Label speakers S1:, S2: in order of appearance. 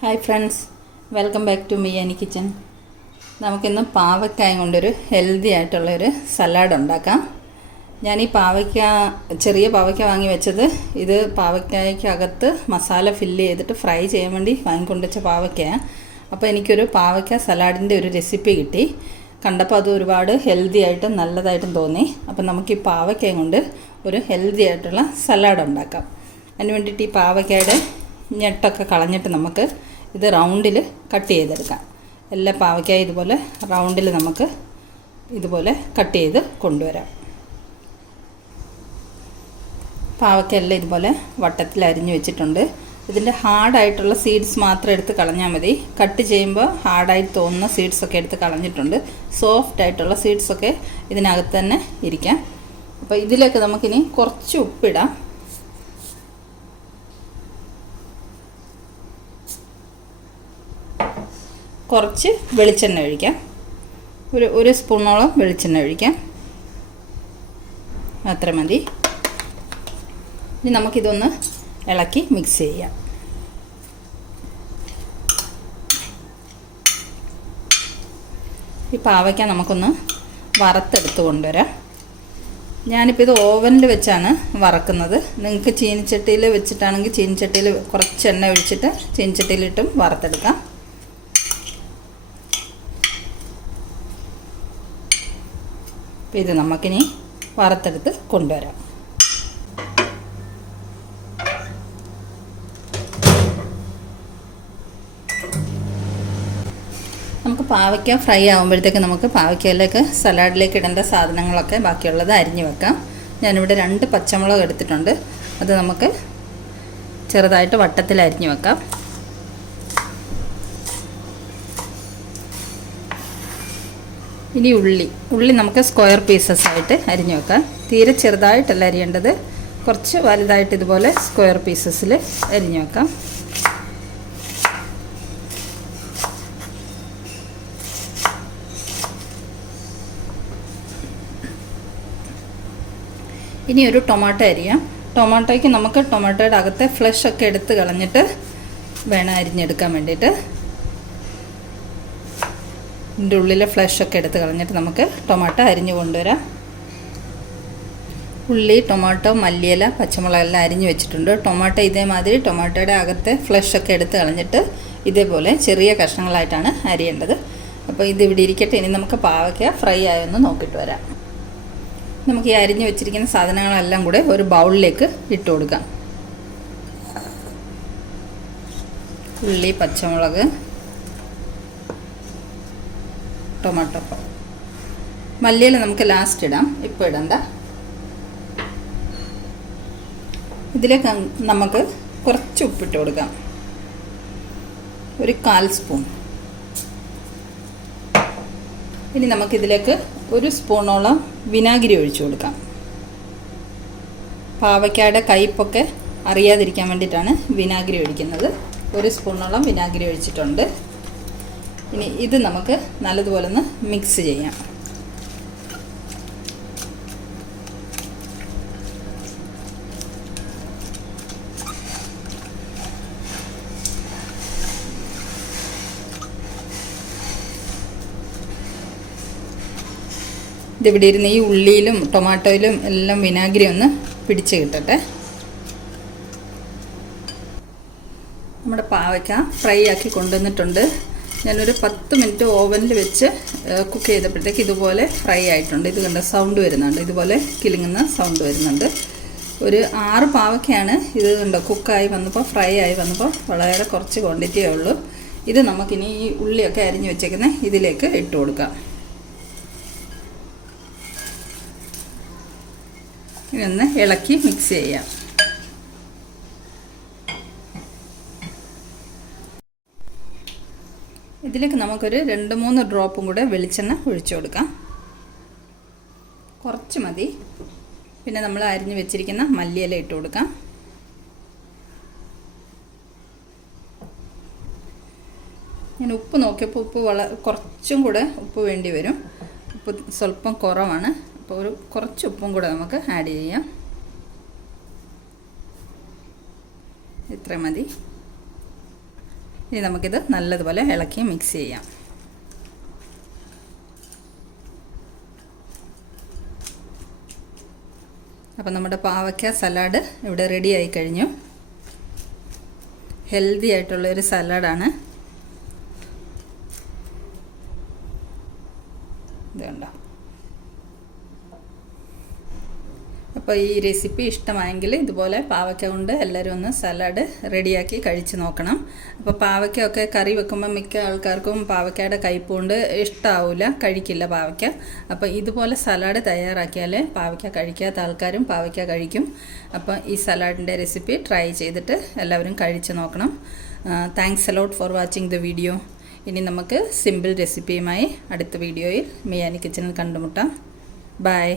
S1: Hi friends welcome back to Miyani kitchen നമുക്കിന്ന് പാവയ്ക്കായ കൊണ്ടൊരു ഹെൽത്തി ആയിട്ടുള്ളൊരു സലാഡ് ഉണ്ടാക്കാം. ഞാൻ ഈ പാവയ്ക്ക ചെറിയ പാവയ്ക്ക വാങ്ങി വെച്ചത് ഇത് പാവയ്ക്കായ്ക്കകത്ത് മസാല ഫില്ല് ചെയ്തിട്ട് ഫ്രൈ ചെയ്യാൻ വേണ്ടി വാങ്ങിക്കൊണ്ടുവച്ച പാവയ്ക്കയാണ് അപ്പോൾ എനിക്കൊരു പാവയ്ക്ക സലാഡിന്റെ ഒരു റെസിപ്പി കിട്ടി. കണ്ടപ്പോൾ അത് ഒരുപാട് ഹെൽത്തി ആയിട്ടും നല്ലതായിട്ടും തോന്നി. അപ്പോൾ നമുക്ക് ഈ പാവയ്ക്കയും കൊണ്ട് ഒരു ഹെൽത്തി ആയിട്ടുള്ള സലാഡ് ഉണ്ടാക്കാം. അതിന് വേണ്ടിയിട്ട് ഈ പാവയ്ക്കയുടെ ഞെട്ടൊക്കെ കളഞ്ഞിട്ട് നമുക്ക് ഇത് റൗണ്ടിൽ കട്ട് ചെയ്തെടുക്കാം. എല്ലാ പാവയ്ക്കായ ഇതുപോലെ റൗണ്ടിൽ നമുക്ക് ഇതുപോലെ കട്ട് ചെയ്ത് കൊണ്ടുവരാം. പാവയ്ക്കെല്ലാം ഇതുപോലെ വട്ടത്തിൽ അരിഞ്ഞു വെച്ചിട്ടുണ്ട്. ഇതിന്റെ ഹാർഡായിട്ടുള്ള സീഡ്സ് മാത്രം എടുത്ത് കളഞ്ഞാൽ മതി. കട്ട് ചെയ്യുമ്പോൾ ഹാർഡായി തോന്നുന്ന സീഡ്സ് ഒക്കെ എടുത്ത് കളഞ്ഞിട്ടുണ്ട്. സോഫ്റ്റ് ആയിട്ടുള്ള സീഡ്സൊക്കെ ഇതിനകത്ത് തന്നെ ഇരിക്കാം. അപ്പോൾ ഇതിലേക്ക് നമുക്കിനി കുറച്ച് ഉപ്പിടാം. കുറച്ച് വെളിച്ചെണ്ണ ഒഴിക്കാം. ഒരു ഒരു സ്പൂണോളം വെളിച്ചെണ്ണ ഒഴിക്കാം. അത്ര മതി. ഇനി നമുക്കിതൊന്ന് ഇളക്കി മിക്സ് ചെയ്യാം. ഈ പാവയ്ക്ക നമുക്കൊന്ന് വറുത്തെടുത്ത് കൊണ്ടുവരാം. ഞാനിപ്പോൾ ഇത് ഓവനിൽ വെച്ചാണ് വറക്കുന്നത്. നിങ്ങൾക്ക് ചീനിച്ചട്ടിയിൽ വെച്ചിട്ടാണെങ്കിൽ ചീനിച്ചട്ടിയിൽ കുറച്ച് എണ്ണ ഒഴിച്ചിട്ട് ചീനിച്ചട്ടിയിലിട്ടും വറുത്തെടുക്കാം. അപ്പോൾ ഇത് നമുക്കിനി വറുത്തെടുത്ത് കൊണ്ടുവരാം. നമുക്ക് പാവയ്ക്ക ഫ്രൈ ആകുമ്പോഴത്തേക്ക് നമുക്ക് പാവയ്ക്കയിലേക്ക് സലാഡിലേക്ക് ഇടേണ്ട സാധനങ്ങളൊക്കെ ബാക്കിയുള്ളത് അരിഞ്ഞു വെക്കാം. ഞാനിവിടെ രണ്ട് പച്ചമുളക് എടുത്തിട്ടുണ്ട്. അത് നമുക്ക് ചെറുതായിട്ട് വട്ടത്തിൽ അരിഞ്ഞു വെക്കാം. ഇനി ഉള്ളി. ഉള്ളി നമുക്ക് സ്ക്വയർ പീസസ് ആയിട്ട് അരിഞ്ഞു വെക്കാം. തീരെ ചെറുതായിട്ടല്ല അരിയേണ്ടത്. കുറച്ച് വലുതായിട്ട് ഇതുപോലെ സ്ക്വയർ പീസസിൽ അരിഞ്ഞു വെക്കാം. ഇനി ഒരു ടൊമാറ്റോ അരിയാം. ടൊമാറ്റോയ്ക്ക് നമുക്ക് ടൊമാറ്റോയുടെ അകത്തെ ഫ്ലഷ് ഒക്കെ എടുത്ത് കളഞ്ഞിട്ട് വേണം അരിഞ്ഞെടുക്കാൻ വേണ്ടിയിട്ട്. ഇതിന്റെ ഉള്ളിലെ ഫ്ലഷ് ഒക്കെ എടുത്ത് കളഞ്ഞിട്ട് നമുക്ക് ടൊമാറ്റോ അരിഞ്ഞു കൊണ്ടുവരാം. ഉള്ളി ടൊമാറ്റോ മല്ലിയില പച്ചമുളക് എല്ലാം അരിഞ്ഞു വെച്ചിട്ടുണ്ട്. ടൊമാറ്റോ ഇതേമാതിരി ടൊമാറ്റോയുടെ അകത്തെ ഫ്ലഷ് ഒക്കെ എടുത്ത് കളഞ്ഞിട്ട് ഇതേപോലെ ചെറിയ കഷ്ണങ്ങളായിട്ടാണ് അരിയേണ്ടത്. അപ്പോൾ ഇത് ഇവിടെ ഇരിക്കട്ടെ. ഇനി നമുക്ക് പാവയ്ക്ക ഫ്രൈ ആയൊന്ന് നോക്കിയിട്ട് വരാം. നമുക്ക് ഈ അരിഞ്ഞു വെച്ചിരിക്കുന്ന സാധനങ്ങളെല്ലാം കൂടെ ഒരു ബൗളിലേക്ക് ഇട്ട് കൊടുക്കാം. ഉള്ളി പച്ചമുളക് ടൊമാറ്റോ മല്ലിയിൽ നമുക്ക് ലാസ്റ്റ് ഇടാം. ഇപ്പോൾ ഇടണ്ട. ഇതിലേക്ക് നമുക്ക് കുറച്ച് ഉപ്പിട്ട് കൊടുക്കാം. ഒരു കാൽ സ്പൂൺ. ഇനി നമുക്കിതിലേക്ക് ഒരു സ്പൂണോളം വിനാഗിരി ഒഴിച്ചു കൊടുക്കാം. പാവയ്ക്കയുടെ കയ്പൊക്കെ അറിയാതിരിക്കാൻ വേണ്ടിയിട്ടാണ് വിനാഗിരി ഒഴിക്കുന്നത്. ഒരു സ്പൂണോളം വിനാഗിരി ഒഴിച്ചിട്ടുണ്ട്. ഇനി ഇത് നമുക്ക് നല്ലതുപോലെ ഒന്ന് മിക്സ് ചെയ്യാം. ഇതിവിടെ ഇരുന്ന് ഈ ഉള്ളിയിലും ടൊമാറ്റോയിലും എല്ലാം വിനാഗിരി ഒന്ന് പിടിച്ച് കിട്ടട്ടെ. നമ്മുടെ പാവയ്ക്ക ഫ്രൈ ആക്കി കൊണ്ടുവന്നിട്ടുണ്ട്. ഞാനൊരു പത്ത് മിനിറ്റ് ഓവനിൽ വെച്ച് കുക്ക് ചെയ്തപ്പോഴത്തേക്ക് ഇതുപോലെ ഫ്രൈ ആയിട്ടുണ്ട്. ഇത് കണ്ട സൗണ്ട് വരുന്നുണ്ട്. ഇതുപോലെ കിലുങ്ങുന്ന സൗണ്ട് വരുന്നുണ്ട്. ഒരു ആറ് പാവയ്ക്കാണ് ഇത് കണ്ടോ കുക്കായി വന്നപ്പോൾ ഫ്രൈ ആയി വന്നപ്പോൾ വളരെ കുറച്ച് ക്വാണ്ടിറ്റിയേ ഉള്ളൂ. ഇത് നമുക്കിനി ഈ ഉള്ളിയൊക്കെ അരിഞ്ഞു വെച്ചേക്കുന്ന ഇതിലേക്ക് ഇട്ട് കൊടുക്കാം. ഇനി ഒന്ന് ഇളക്കി മിക്സ് ചെയ്യാം. ഇതിലേക്ക് നമുക്കൊരു രണ്ട് മൂന്ന് ഡ്രോപ്പും കൂടെ വെളിച്ചെണ്ണ ഒഴിച്ചു കൊടുക്കാം. കുറച്ച് മതി. പിന്നെ നമ്മൾ അരിഞ്ഞ് വെച്ചിരിക്കുന്ന മല്ലിയില ഇട്ട് കൊടുക്കാം. ഞാൻ ഉപ്പ് നോക്കിയപ്പോൾ ഉപ്പ് വള കുറച്ചും കൂടെ ഉപ്പ് വേണ്ടി വരും. ഉപ്പ് സ്വല്പം കുറവാണ്. അപ്പോൾ ഒരു കുറച്ച് ഉപ്പും കൂടെ നമുക്ക് ആഡ് ചെയ്യാം. ഇത്ര മതി. ഇനി നമുക്കിത് നല്ലതുപോലെ ഇളക്കി മിക്സ് ചെയ്യാം. അപ്പം നമ്മുടെ പാവയ്ക്ക സലാഡ് ഇവിടെ റെഡി ആയി കഴിഞ്ഞു. ഹെൽത്തി ആയിട്ടുള്ളൊരു സലാഡാണ് ഇതുണ്ടോ? അപ്പോൾ ഈ റെസിപ്പി ഇഷ്ടമായെങ്കിൽ ഇതുപോലെ പാവയ്ക്ക കൊണ്ട് എല്ലാവരും ഒന്ന് സലാഡ് റെഡിയാക്കി കഴിച്ച് നോക്കണം. അപ്പോൾ പാവയ്ക്കൊക്കെ കറി വെക്കുമ്പോൾ മിക്ക ആൾക്കാർക്കും പാവയ്ക്കയുടെ കയ്പ് കൊണ്ട് ഇഷ്ടമാവില്ല കഴിക്കില്ല പാവയ്ക്ക. അപ്പോൾ ഇതുപോലെ സലാഡ് തയ്യാറാക്കിയാൽ പാവയ്ക്ക കഴിക്കാത്ത ആൾക്കാരും പാവയ്ക്ക കഴിക്കും. അപ്പോൾ ഈ സലാഡിന്റെ റെസിപ്പി ട്രൈ ചെയ്തിട്ട് എല്ലാവരും കഴിച്ച് നോക്കണം. Thanks a lot for watching the video ഇനി നമുക്ക് സിമ്പിൾ റെസിപ്പിയുമായി അടുത്ത വീഡിയോയിൽ മിയാനി കിച്ചണിൽ കണ്ടുമുട്ടാം. ബൈ